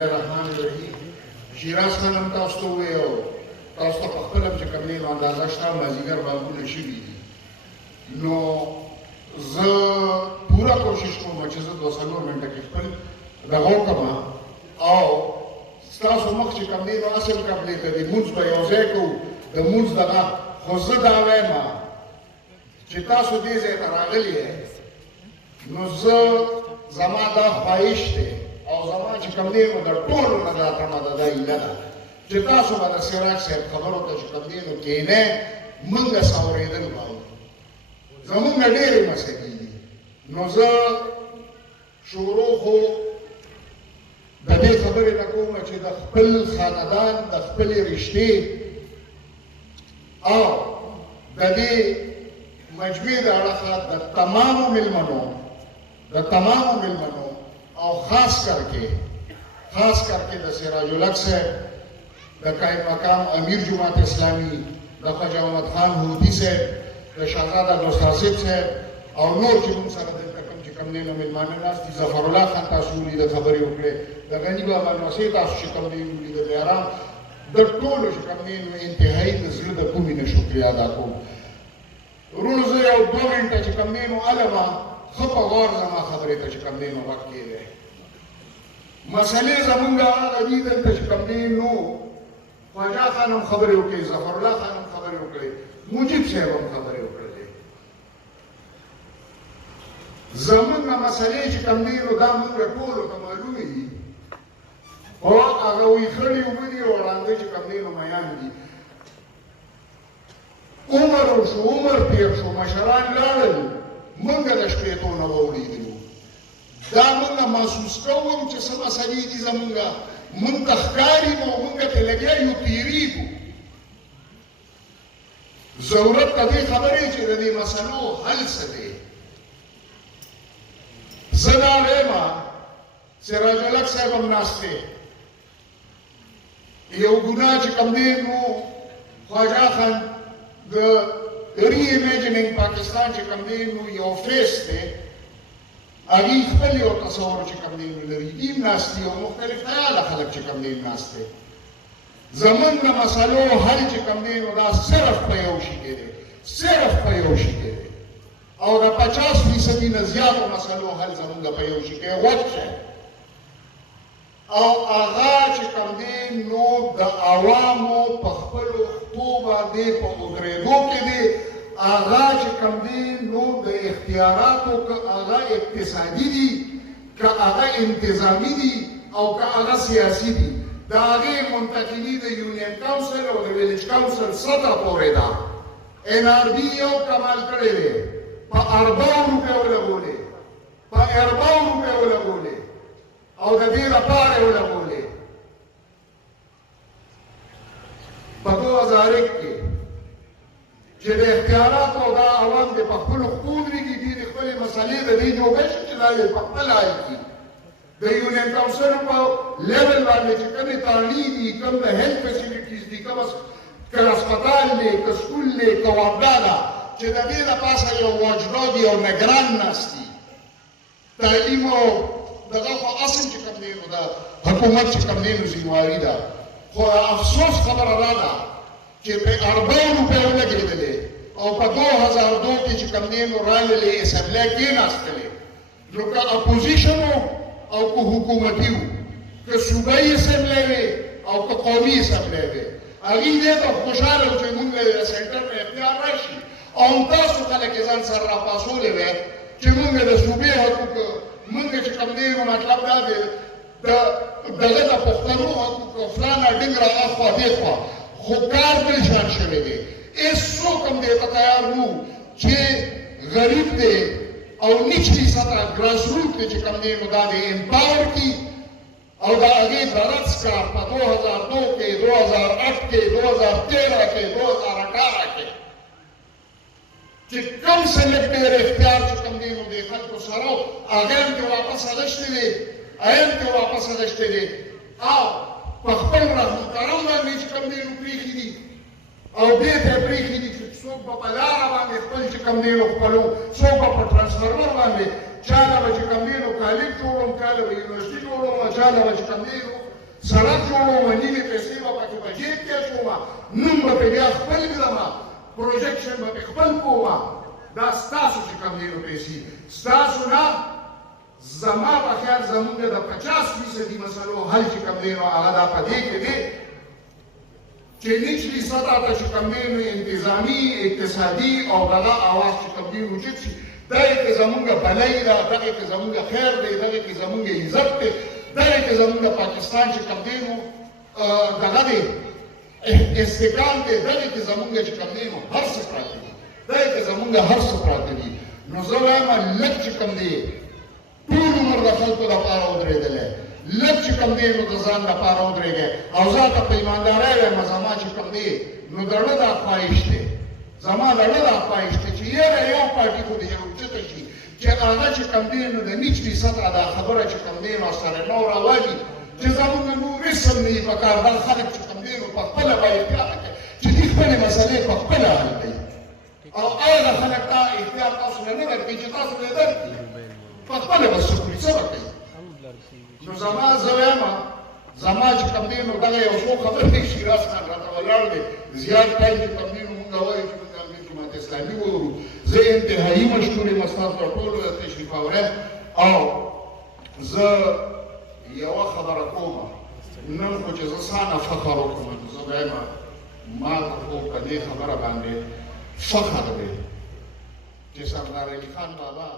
الرحمن الرحیم شیراز خانم تاسو ته وویل تاسو ته په خپله چې کوم دی نو اندازه شته مازدیګر بانکونه شوي دي نو زه پوره کوشش کوم چې زه 2 منټه کې خپل دغه وکړم او ستاسو مخ چې کوم دی نو اصل قبلې ته د لمونځ به یو ځای کوو د لمونځ دغه خو زه دا وایم چې تاسو دې ځای ته راغلي نو زما دا خواهش دی او زما چې کوم دی نو د ټولو نه دا تمه ده دا هیله ده چې تاسو به د سراج صاحب خبرو ته چې کوم دی نو کښېنئ موږ څه اورېدل غواړو زموږ نه ډېرې مسلې دي نو زه شروع خو د دې خبرې نه کوم چې د خپل خاندان د خپلې رشتې او د دې مجموعې د اړخه د تمامو مېلمنو او خاص کر کے د سراج الحق صاحب د قائم مقام امیر جماعت اسلامی د خواجه محمد خان هودي صاحب د شهزاده ګوستاسب صاحب او نور چې موږ سره دلته کوم چې کوم دی نو مېلمانه ناست دي ظفر الله خان تاسو ولیده خبرې وکړې د غني بابا نوسې تاسو چې کوم دی ولیده د ارام د ټولو چې کوم دی نو انتهایي د زړه د کومې نه شکریا ادا کوم ورونو زه یو 2 منټه چې کوم دی نو علمه ښه په غور زما خبرې ته چې کوم دی نو غږ کېدی مسئلې زمونږ هغه دي دلته چې کوم دی نو خواجه خان هم خبرې وکړې ظفر الله خان هم خبرې وکړې مجیب صاحب هم خبرې وکړلې زمونږ مسئلې چې کوم دی نو دا مونږ ټولو ته معلومې دي خو هغه ویښړې اوبه دي او ړانده چې کوم دی نو میان دي عمر وشو عمر تېر شو مشران لاړل موږ د شپېتو نه واورېدلو دا موږ محسوس کوم چې څه مسلې دي زموږ موږ ته ښکاري نو موږ ته لګیا یو تېرېږو ضرورت ته دې خبرې چې د دې مسلو حل څه دی زه دا وایم سراج الحق صاحب هم ناست دی یو ګناه چې کوم دی نو خواجه خان د ری امیجننګ پاکستان چې کوم دی نو یو فیس دی هغوی خپل یو تصور چې کوم دی نو لري دیم ناست دي او مختلف خیاله خلک چې کوم دی ناست دی زموږ د مسلو حل چې کوم دی نو دا صرف په یو شي کې دی او د 50% نه زیاتو مسلو حل زموږ په یو شي کې غوږ شي او هغه چې کوم دی نو د عوامو په خپلو خطو باندې په ودرېدو کې دی هغه چې کوم دی نو د اختیاراتو که هغه اقتصادي دي که هغه انتظامي دي او که هغه سیاسي دي د هغې منتقلي د یونین کونسل او د ویلیج کونسل سطح پورې ده NRB یو کمال کړی دی په 40 روپیو ولګولې او د دې لپاره ولګولې په 2001 کې چې د اختیاراتو او دا عوام د په خپلو خپو ودرېږي دي د خپلې مسلې د دې جوړه شي چې دا یې په خپله حل کړي د یونین کونسل په لیول باندې چې کومې تعلیم دي کوم د هیلث فیسیلیټیز دي کوم که هسپتال دی که سکول دی که واپډا ده چې د دې د پاسه یو واچډاګ یو نګران ناست دي تعلیم او دغه خو اصل چې کوم دی نو د حکومت چې کوم دی نو ذمواري ده خو افسوس خبره دا ده چې په 40 روپیو لګېدلې او په 2002 کې چې کوم دی نو راللې اسمبلی کېناستلې نو که اپوزیشن او که حکومتي و که صوبایي اسمبلی وې او که قومي اسمبلی وې هغوی دې ته خوشحاله و چې مونږ د سینټر نه اختیار راشي او همتاسو خلک یې ځان سره راپاڅولی وی چې مونږ د صوبې حقوق مونږ چې کوم دی نو مطلب دا دی دغه د پښتنو حقوق فلانه ډنګره اخوا دېخوا خو کار بل شان شوی دی هېڅوک هم دې ته تیار نه و چې غریب دی او نچلي سطح ګراس روټ دی چې کوم دی نو دا دی امپاور کړي او د هغې برعکس کار په 2002 کې 2008 کې 2013 کې 2018 کې چې کوم سلیکټر اختیار چې کوم دی نو د خلکو سره هغه هم کې واپس اخیستی دی او په خپل رحم کرم باندې چې کوم دی نو پرېښي دي او دې ته یې پرېښي دي چې څوک به په لاره باندې خپل چې کوم دی نو خپلو څوک به په ټرانسفرمر باندې چا له به چې کوم دی نو کالج جوړوم چا له به یونیورسټي جوړوم چا له به چې کوم دی نو سړک جوړوم نیمې پیسې به پکې په جیب کې اچوم نوم به پرې بیا خپل کړم پروجیکشن به پې خپل کوم دا ستاسو چې کوم دی نو پیسې ستاسو نه زما په خیال زمونږ د 50% مسلو حل چې کوم دی نو هغه دا په دې کې دی چې نچلي سطح ته چې کوم دی نو انتظامي اقتصادي او دغه اواز چې کوم دی وجود شي دغه کې زمونږ بلۍ ده دغه کې زمونږ خیر دی دغه کې زمونږ عزت دی دغه کې زمونږ پاکستان چې کوم دی نو دغه دی استقام دی دغه کې زمونږ چې کوم دی نو هر څه پراته دي دغه کې زمونږ هر څه پراته دي نو زه وایم لږ چې کوم دی ټول عمر د خلکو دپاره ودرېدلی لږ چې کوم دی نو د ځان دپاره ودرېږئ او زه ته په ایماندارۍ وایم زما چې کوم دی نو د زړه دا خواهش دی زما د زړه دا خواهش دی چې یاره یو پارټي خو دې اوچته شي چې هغه چې کوم دی نو د نچلي سطحه دا خبره چې کوم دی نو سره نو راوالي چې زمونږ نور اسم نه وي په کار دا خلک چې کوم دی نو په خپله به احتیاط کوي چې دې خپلې مسلې په خپله حل کوي او هغه خلک دا احتیاط تاسو نه درکوي چې تاسو نه درکړي په خپله به څه کړي څه به کوي نو زما زه وایم زما چې کوم دی نو دغه یو څو خبرې شیراز خان راته ولاړ دی زیات ټایم چې کوم دی نو مونږ وایو چې مونږ امیر جماعت اسلامي وورو زه انتهایي مشکور یم ستاسو ټولو ته تشریف اورم او زه یوه خبره کوم نن خو چې زه څانه فخر وکړم نو زه وایم ما ته خو په دې خبره باندې فخر دی چې سردار علي خان بابا